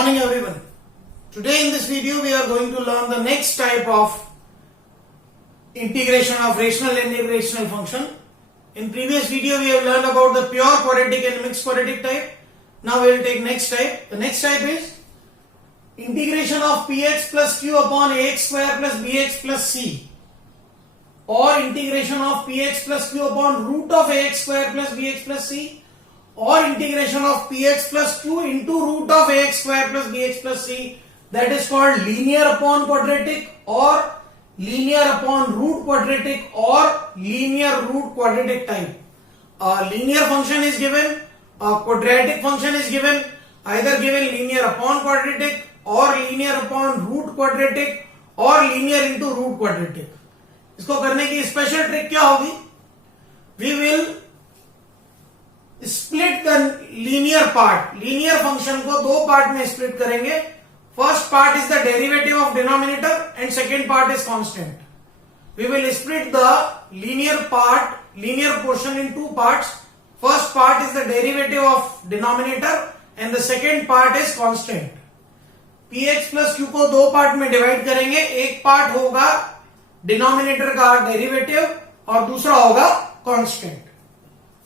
Morning everyone. Today in this video we are going to learn the next type of integration of rational and irrational function. In previous video we have learned about the pure quadratic and mixed quadratic type. Now we will take next type. The next type is integration of px plus q upon ax square plus bx plus c, or integration of px plus q upon root of ax square plus bx plus c, or integration of px plus q into root of ax square plus bx plus c. That is called linear upon quadratic or linear upon root quadratic or linear root quadratic type. A linear function is given, a quadratic function is given, either given linear upon quadratic or linear upon root quadratic or linear into root quadratic. इसको करने की special trick क्या होगी? We will split the linear part. Linear function को दो part में split करेंगे. First part is the derivative of denominator and second part is constant. We will split the linear portion in two parts. First part is the derivative of denominator and the second part is constant. px plus q को दो part में divide करेंगे. एक part होगा denominator का derivative और दूसरा होगा constant.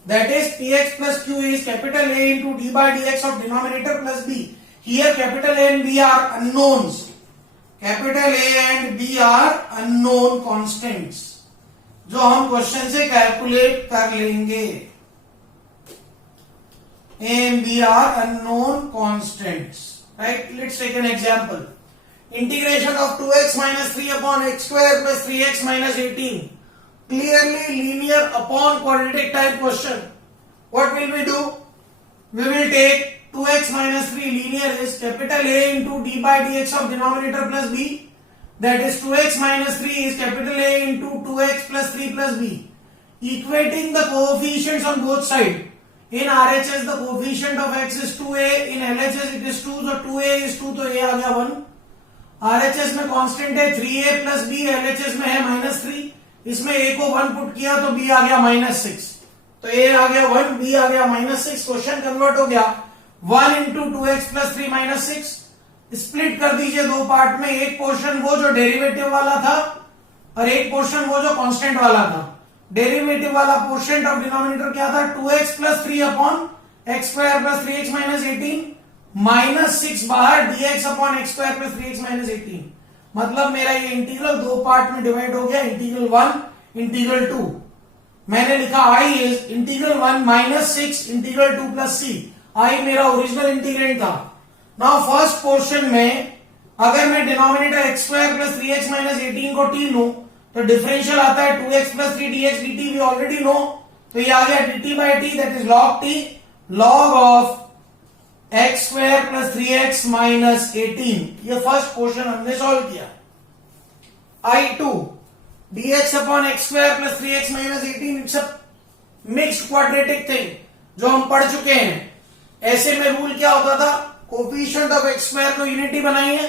That is px plus q is capital A into d by dx of denominator plus b. Here capital A and b are unknowns. Capital A and b are unknown constants जो हम question से calculate कर लेंगे. A and b are unknown constants. Right? Let's take an example. Integration of 2x minus 3 upon x square plus 3x minus 18. Clearly linear upon quadratic type question. What will we do? We will take 2x minus 3 linear is capital A into d by dx of denominator plus b. That is 2x minus 3 is capital A into 2x plus 3 plus b. Equating the coefficients on both sides. In RHS the coefficient of x is 2a, in LHS it is 2, so 2a is 2 तो a आ गया 1. RHS में constant है 3a plus b, LHS में है -3. इसमें a को 1 put किया तो b आ गया -6. तो a आ गया 1, b आ गया -6. क्वेश्चन कन्वर्ट हो गया 1 into 2x plus 3 minus 6. Split कर दीजिए दो पार्ट में. एक पोर्शन वो जो डेरिवेटिव वाला था और एक पोर्शन वो जो कांस्टेंट वाला था. डेरिवेटिव वाला पोर्शन ऑफ डिनोमिनेटर क्या था? 2x plus 3 upon x square plus 3x minus 18 minus 6 बाहर dx upon x square plus 3x minus 18. मतलब मेरा ये इंटीग्रल दो पार्ट में डिवाइड हो गया. Integral 1 integral 2. मैंने लिखा i is integral 1 minus 6 integral 2 plus c. i मेरा ओरिजिनल इंटीग्रेंड था. नाउ फर्स्ट पोर्शन में अगर मैं denominator x square plus 3x minus 18 को t लूं तो डिफरेंशियल आता है 2x प्लस 3 dx dt. We already know. तो ये आ गया dt by t, that is log t, log of x square plus 3x minus 18. ये फर्स्ट पोर्शन हमने सॉल्व किया. I2 dx upon x square plus 3x minus 18 it's a mixed quadratic thing जो हम पढ़ चुके हैं. ऐसे में रूल क्या होता था? कोफिशिएंट ऑफ एक्स स्क्वायर को यूनिटी बनाइए,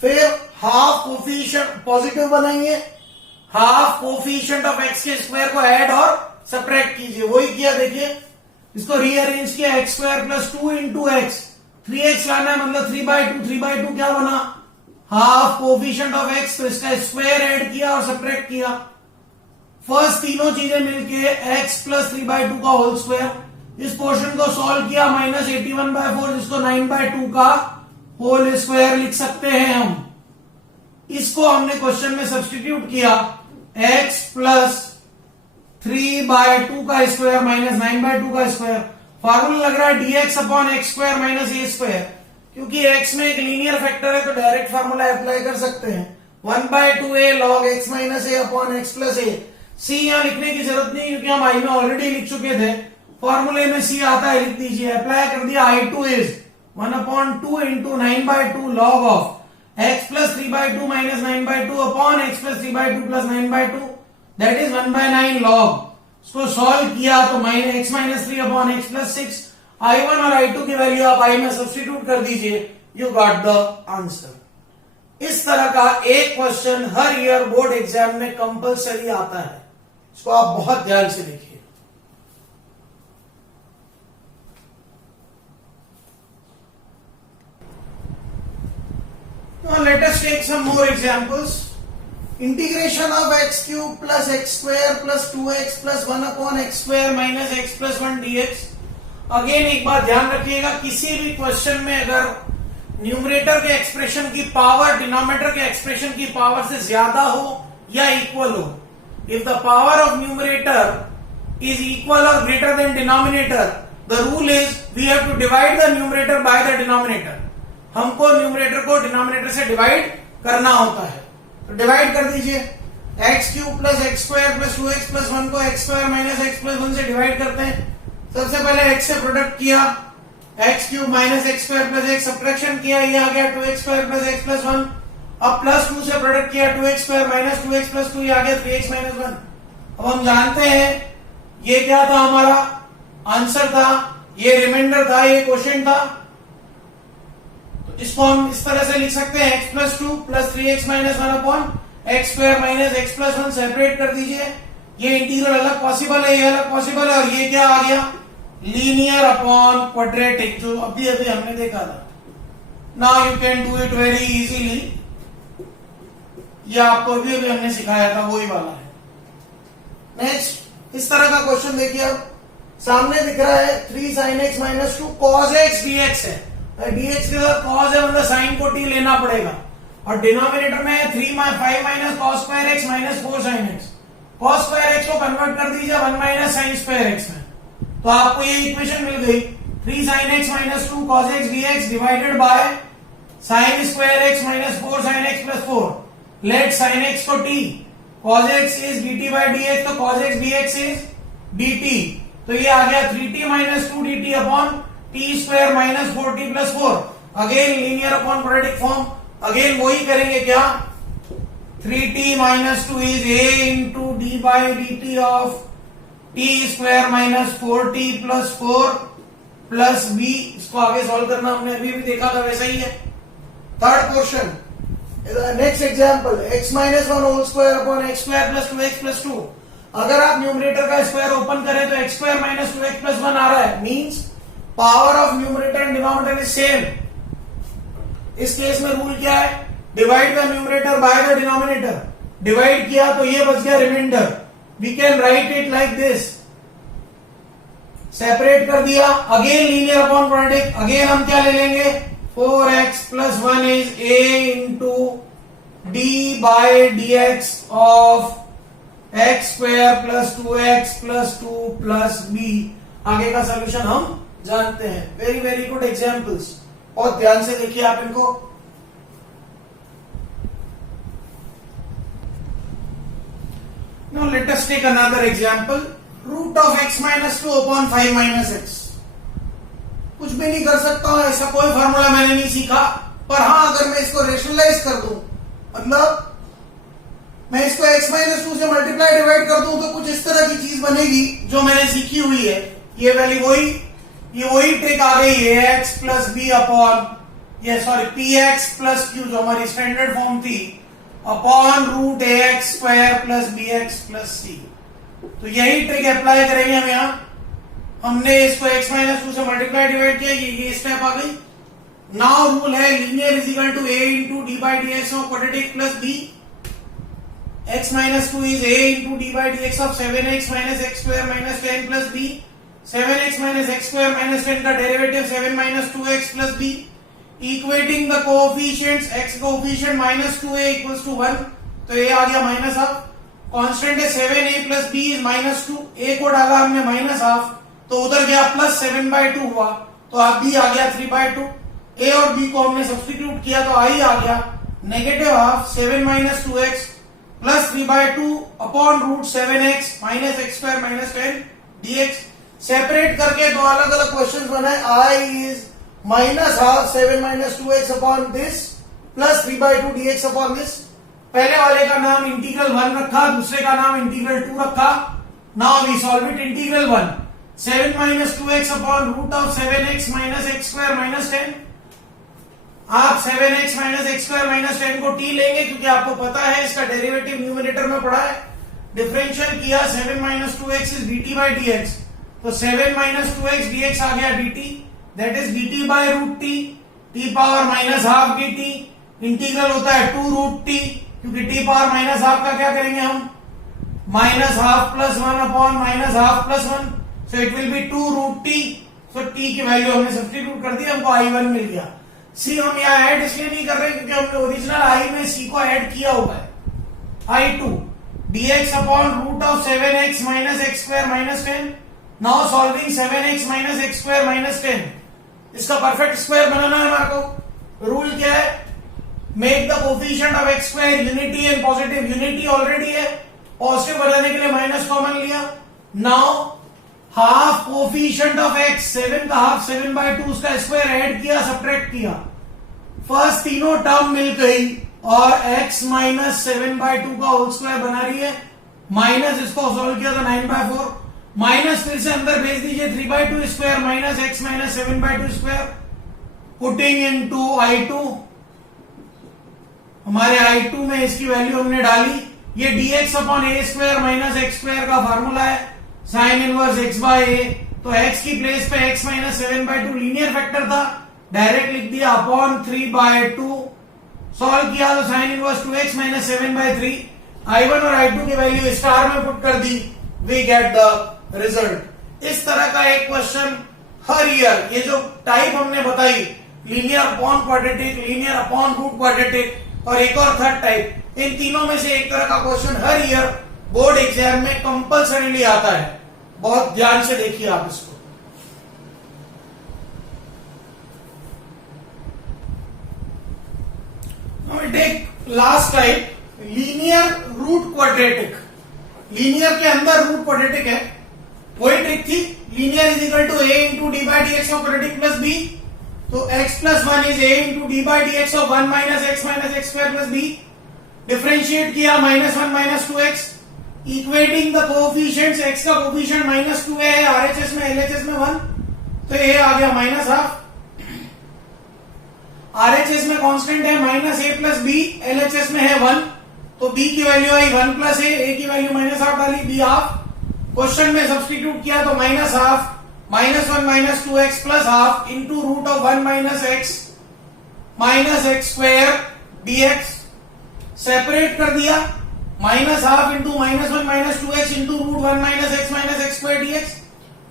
फिर हाफ कोफिशिएंट पॉजिटिव बनाइए, हाफ कोफिशिएंट ऑफ एक्स के स्क्वायर को ऐड और सब्ट्रैक्ट कीजिए. वही किया. देखिए इसको रीअरेंज किया. X square plus 2 into x, 3x लाना है मतलब 3/2. 3/2 क्या बना? Half coefficient of x. तो इसका स्क्वायर ऐड किया और सब्ट्रैक्ट किया. फर्स्ट तीनों चीजें मिलके x प्लस 3/2 का होल स्क्वायर. इस पोर्शन को सॉल्व किया माइनस 81/4, जिसको 9/2 का होल स्क्वायर लिख सकते हैं हम. इसको हमने क्वेश्चन में सब्स्टिट्यूट किया. x प्लस 3/2 का स्क्वायर माइनस 9/2 का स्क्वायर. फार्मूला लग रहा है dx upon x square minus a square. क्योंकि x में एक लीनियर फैक्टर है तो डायरेक्ट फार्मूला अप्लाई कर सकते हैं. 1/2a log x माइनस ए अपॉन एक्स प्लस ए. c यहां लिखने की जरूरत नहीं क्योंकि हम i में ऑलरेडी लिख चुके थे. फॉर्मूले में c आता है, लिख दीजिए. अप्लाई कर दिया. I2 is 1/2 into 9/2 log of x plus 3/2 minus 9/2 upon x plus 3/2 plus 9/2 that is 1/9 log. इसको सॉल्व किया तो x minus 3 upon x plus 6. I1 और I2 की वैल्यू आप i में सब्स्टिट्यूट कर दीजिए. You got the answer. इस तरह का एक क्वेश्चन हर ईयर बोर्ड एग्जाम में कंपलसरी आता है. इसको आप बहुत ध्यान से देखिए. let us take some more examples. Integration of x cube plus x square plus 2x plus 1 upon x square minus x plus 1 dx. Again एक बात ध्यान रखिएगा, किसी भी क्वेश्चन में अगर न्यूमरेटर के एक्सप्रेशन की पावर डिनोमिनेटर के एक्सप्रेशन की पावर से ज्यादा हो या इक्वल हो, if the power of numerator is equal और greater than denominator, the rule is we have to divide the numerator by the denominator. हमको न्यूमरेटर को डिनोमिनेटर से डिवाइड करना होता है. तो डिवाइड कर दीजिए. X cube plus x square plus 2x plus 1 को x square minus x plus 1 से डिवाइड करते हैं. सबसे पहले x से प्रोडक्ट किया, x cube minus x square plus x, subtraction किया, ये आ गया 2x square plus x plus 1. अब प्लस 2 से प्रोडक्ट किया, 2x square minus 2x plus 2, ये आ गया 3x माइनस 1. अब हम जानते हैं ये क्या था, हमारा आंसर था, ये रिमाइंडर था, ये क्वोशिएंट था. तो इसको हम इस तरह से लिख सकते हैं, x plus 2 plus 3x minus 1 upon x square minus x plus 1. Separate कर दीजिए. ये इंटीग्रल अलग पॉसिबल है, ये अलग पॉसिबल है, और ये क्या आ गया, लीनियर अपॉन क्वाड्रेटिक, जो अभी अभी हमने देखा था. Now you can do it very easily. ये आपको अभी अभी हमने सिखाया था, वही वाला है. नेक्स्ट इस तरह का क्वेश्चन देखिए. अब सामने दिख रहा है 3 sin x minus 2 cos x dx है. dx के साथ cos है, मतलब साइन को t लेना पड़ेगा. और डिनोमिनेटर में 5 minus cos square x minus 4 sin x. cos square x को कन्वर्ट कर दीजिए 1 माइनस साइन स्क्वायर x में, तो आपको ये इक्वेशन मिल गई. 3 sin x minus 2 cos x dx divided by sine square x minus 4 sin x plus 4. Let sine x को t, cos x is dt by dx, तो cos x dx is dt. तो ये आ गया 3t minus 2 dt upon t square minus 4t plus 4. Again linear upon quadratic form. Again वही करेंगे, क्या 3t minus 2 is a into d by dt of t square minus 4t plus 4 plus b. इसको आगे solve करना हमने अभी भी देखा था, वैसा ही है. Third question, next example, x minus 1 whole square upon x square plus 2x plus 2. अगर आप न्यूमरेटर का स्क्वायर ओपन करें तो X square minus 2x plus 1 आ रहा है. Means power of numerator and denominator is same. इस केस में रूल क्या है, divide the numerator by the denominator. Divide किया तो ये बच गया remainder. We can write it like this. Separate कर दिया. Again linear upon quadratic. Again हम क्या ले लेंगे, 4x plus 1 is a into D by dx of X square plus 2x plus 2 plus b. आगे का सोल्यूशन हम जानते हैं. Very very good examples. और ध्यान से देखिए आप इनको. Now let us take another example. Root of x minus 2 upon 5 minus x. कुछ भी नहीं कर सकता हूं, ऐसा कोई फॉर्मूला मैंने नहीं सीखा. पर हाँ, अगर मैं इसको रेशनलाइज कर दूं, मतलब मैं इसको x माइनस 2 से मल्टीप्लाई डिवाइड कर दूं, तो कुछ इस तरह की चीज बनेगी जो मैंने सीखी हुई है. ये वैल्यू वही ट्रिक आ गई है, x plus b upon p x plus q, जो हमारी स्टैंडर्ड फॉर्म थी, upon root a x square plus b x plus c. तो यही ट्रिक अप्लाई करेंगे हम यहाँ. हमने इसको x माइनस 2 से मल्टीप्लाई डिवाइड किया, ये स्टेप आ गई. नाउ रूल है linear is equal to a into D by D X of quadratic plus b. x minus 2 is a into D by D X of 7x minus x square minus 10 plus b. 7x minus x square minus 10 का derivative 7 minus 2x plus b. Equating the coefficients, x coefficient minus 2a equals to 1, तो a आ गया minus half. Constant है 7a plus b is minus 2. a को डाला हमने minus half, तो उधर गया प्लस 7/2 हुआ, तो अब b आ गया 3/2. a और b को हमने सब्स्टिट्यूट किया तो i आ गया negative half 7 minus 2x plus 3/2 upon root 7x minus x square minus 10 dx. Separate करके दो अलग अलग क्वेश्चन बनाए. i is minus half 7 minus 2x upon this plus 3/2 dx upon this. पहले वाले का नाम इंटीग्रल 1 रखा, दूसरे का नाम इंटीग्रल 2 रखा. Now we solve it. Integral 1 7 minus 2x upon root of 7x minus x square minus 10. आप 7x minus x square minus 10 को t लेंगे, क्योंकि आपको पता है इसका डेरिवेटिव न्यूमरेटर में पड़ा है. डिफरेंशियल किया, 7 minus 2x is dt by dx, तो 7 माइनस 2x dx आ गया dt, that is dt by root t, t power minus half dt. Integral होता है 2√t, क्योंकि t पावर माइनस हाफ का क्या करेंगे हम, minus half plus 1 upon minus half plus 1, so it will be 2√t। So t की value हमने substitute कर दी, हमको i1 मिल गया। c हम यहाँ ऐड इसलिए नहीं कर रहे क्योंकि हमने ओरिजिनल i में c को ऐड किया हुआ है। i2 dx upon root of 7x minus x square minus 10। Now solving 7x minus x square minus 10, इसका परफेक्ट स्क्वायर बनाना है हमारे को। रूल क्या है, make the coefficient of X square unity and positive. Unity already है, positive बनाने के लिए माइनस कॉमन लिया। Now half coefficient of x, 7 का हाफ 7/2, उसका स्क्वायर ऐड किया, सब्ट्रैक्ट किया, फर्स्ट तीनों टर्म मिल गई और x माइनस 7/2 का होल स्क्वायर बना रही है, माइनस इसको सॉल्व किया तो 9/4, माइनस फिर से अंदर भेज दीजिए 3/2 square minus x minus 7/2 square, putting into i2। हमारे i2 में इसकी वैल्यू हमने डाली, ये dx अपॉन a square minus x square का फॉर्मूला है, sine inverse x by a, तो x की प्लेस पे x माइनस 7/2 लीनियर फैक्टर था, डायरेक्ट लिख दिया अपॉन 3/2, सॉल्व किया तो sine inverse 2x minus 7/3, i1 और i2 की वैल्यू स्टार में पुट कर दी, वी गेट द रिजल्ट। इस तरह का एक क्वेश्चन हर ईयर, ये जो टाइप हमने बताई, linear upon quadratic, linear upon root quadratic और एक और थर्ड टाइप, इन तीनों में से एक तरह का क्वेश्चन हर ईयर बोर्ड एग्जाम में कंपल्सरीली आता है। बहुत ध्यान से देखिए आप इसको। Now we take last type, linear root quadratic. Linear के अंदर रूट क्वाड्रेटिक है, वही ट्रिक थी, linear is equal to a into D by D X of quadratic plus b, तो x plus 1 is a into D by D X of 1 minus x square plus b, differentiate किया -1 minus 2x, equating the coefficients, x का coefficient -2a है, RHS में LHS में 1, तो a आ गया minus half, RHS में कांस्टेंट है -a प्लस b, LHS में है 1, तो b की वैल्यू आई 1 प्लस a की वैल्यू माइनस हाफ डाली, b हाफ, क्वेश्चन में सब्स्टिट्यूट किया तो minus half, -1 minus 2x plus half into root of 1 minus x square dx, separate कर दिया, minus half into -1 minus 2x into root 1 minus x square dx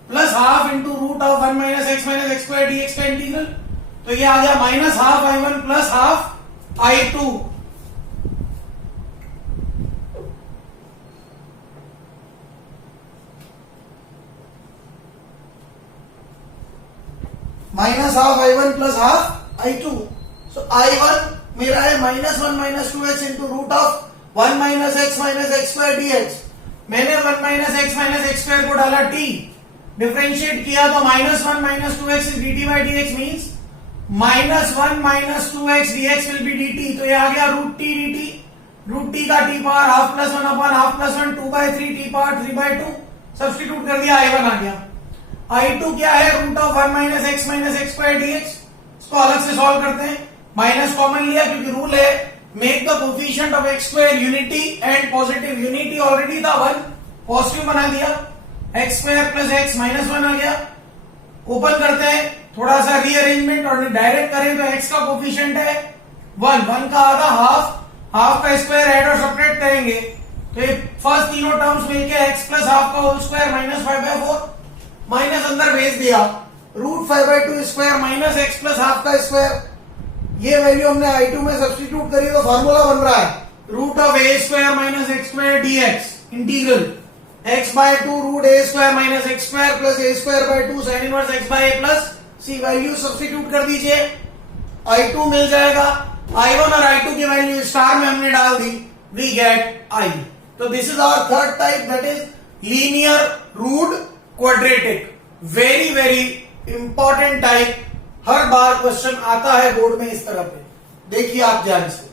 plus half into root of 1 minus x square dx का integral, तो ये आ गया minus half i1 plus half i2। Minus half i1 plus half i2, so i1 मेरा है -1 minus 2x into root of 1 minus x square dx, मैंने 1 minus x square को डाला t, डिफरेंशिएट किया तो -1 minus 2x is dt by dx means -1 minus 2x dx will be dt, तो ये आ गया रूट t का t power half plus 1 upon half plus 1, 2/3 t power 3/2, substitute कर दिया, i1 आ गया। i2 क्या है, root of 1 minus x square dx, इसको अलग से सॉल्व करते हैं, माइनस कॉमन लिया क्योंकि रूल है make the coefficient of X square unity and positive, unity already था 1, पॉजिटिव बना दिया, एक्स स्क्वायर प्लस एक्स -1 आ गया, ओपन करते हैं, थोड़ा सा रीअरेंजमेंट और डायरेक्ट करें तो एक्स का कोफिशिएंट है 1 का आधा हाफ का स्क्वायर ऐड और सब्ट्रैक्ट करेंगे तो ये फर्स्ट तीनों टर्म्स मिलके एक्स प्लस हाफ का होल स्क्वायर -5/4, माइनस अंदर भेज दिया, root 5/2 square minus x plus half का स्क्वायर, ये वैल्यू हमने i2 में सब्स्टिट्यूट करी तो फॉर्मूला बन रहा है root of a square minus x square dx, integral x/2 root a square minus x square plus a square by 2 sine inverse x/a plus c, value substitute कर दीजिए, i2 मिल जाएगा, i1 और i2 की value star में हमने डाल दी, we get i। तो this is our third type, that is linear root quadratic, very very important type, हर बार क्वेश्चन आता है बोर्ड में इस तरह पे, देखिए आप ध्यान से।